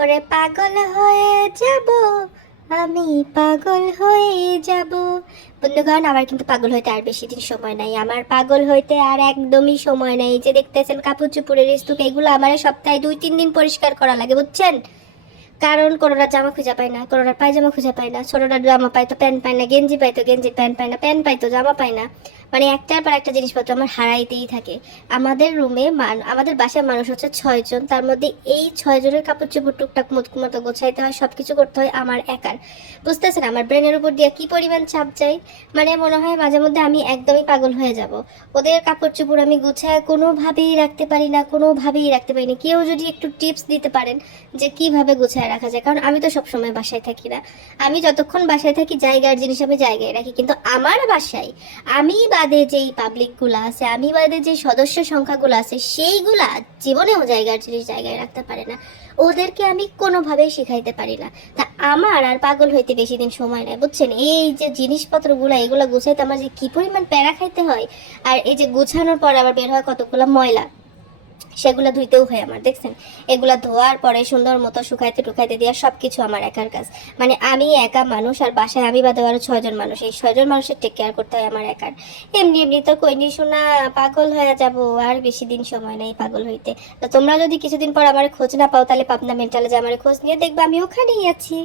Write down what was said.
ওরে পাগল হয়ে যাব, আমি পাগল হয়ে যাব। বন্ধুগণ, আমার কিন্তু পাগল হইতে আর বেশি দিন সময় নাই। আমার পাগল হইতে আর একদমই সময় নাই। এই যে দেখতেছেন কাপড় চোপড়ের স্তূপ, এগুলো আমার সপ্তাহে 2-3 দিন পরিষ্কার করা লাগে, বুঝছেন? কারণ কোনোটা জামা খুঁজে পায় না, কোনোটা পায়জামা খুঁজে পায় না, ছোটটা জামা পায় তো প্যান্ট পায় না, গেঞ্জি পায় তো গেঞ্জি, প্যান্ট পায় না, প্যান্ট পায় তো জামা পায় না। মানে একটার পর একটা জিনিসপত্র আমার হারাইতেই থাকে। আমাদের রুমে আমাদের বাসায় মানুষ হচ্ছে 6 জন, তার মধ্যে এই 6 জনের কাপড় চোপড় টুকটাক মতো গোছাইতে হয়, সব কিছু করতে হয় আমার একার। বুঝতেছেন আমার ব্রেনের উপর দিয়ে কি পরিমাণ চাপ যায়? মানে মনে হয় মাঝে মধ্যে আমি একদমই পাগল হয়ে যাব। ওদের কাপড় চোপড় আমি গুছায় কোনোভাবেই রাখতে পারি না, কোনোভাবেই রাখতে পারি না। কেউ যদি একটু টিপস দিতে পারেন যে কিভাবে গুছায় রাখা যায়, কারণ আমি তো সবসময় বাসায় থাকি না। আমি যতক্ষণ বাসায় থাকি জায়গার জিনিস আমি জায়গায় রাখি, কিন্তু আমার বাসায় আমি বাদে যেই পাবলিকগুলো আছে, আমি বাদে যে সদস্য সংখ্যাগুলো আছে, সেইগুলা জীবনেও জায়গার জিনিস জায়গায় রাখতে পারে না। ওদেরকে আমি কোনোভাবেই শিখাইতে পারি না। তা আমার আর পাগল হইতে বেশি দিন সময় নেই, বুঝছেন? এই যে জিনিসপত্রগুলো এগুলো গুছাইতে আমার যে কি পরিমাণ প্যারা খাইতে হয়। আর এই যে গুছানোর পর আবার বের হয় কতগুলো ময়লা, সেগুলো ধুইতেও হয় আমার, দেখছেন? এগুলা ধোয়ার পরে সুন্দর মতো শুকাইতে টুকাইতে দেওয়া সবকিছু আমার একার কাজ। মানে আমি একা মানুষ, আর বাসায় আমি বাদে আরো 6 জন মানুষ, এই 6 জন মানুষের টেক কেয়ার করতে হয় আমার একার। এমনি এমনি তো কইনি শোনা, পাগল হয়ে যাব। আর বেশি দিন সময় নেই পাগল হইতে। তো তোমরা যদি কিছুদিন পর আমার খোঁজ না পাও, তাহলে পাবনা মেন্টালে যে আমার খোঁজ নিয়ে দেখবে আমি ওখানেই আছি।